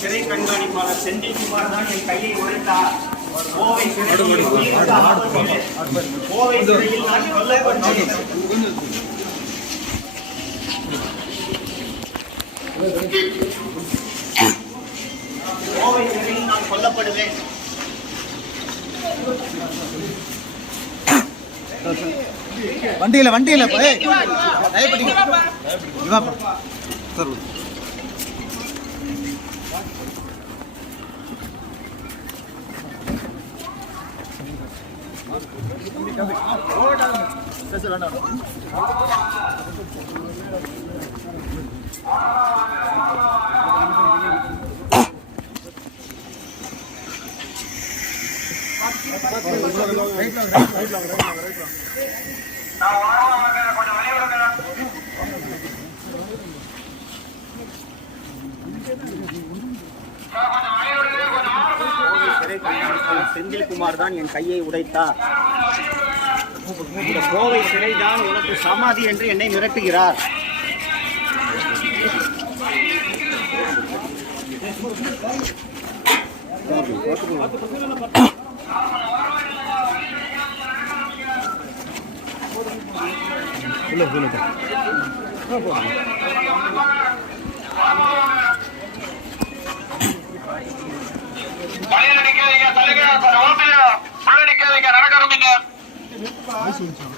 சிறை கண்காணிப்பாளர் செந்தில்குமார் தான் என் கையை உடைத்தார். கோவை. கோவை சிறையில் நான் கொல்லப்பட்டேன் கோவை சிறையில் நான் கொல்லப்படுவேன். வண்டியில வண்டியில போய் இவாப்பா சார் கோவை சிறை கண்காணிப்பாளர் செந்தில்குமார் தான் என் கையை உடைத்தார். இந்த கோவை சிறைதான் உனக்கு சமாதி என்று என்னை மிரட்டுகிறார். சொல்லுங்க சொல்லுங்க దివ్యమూర్తిగా పరమోపి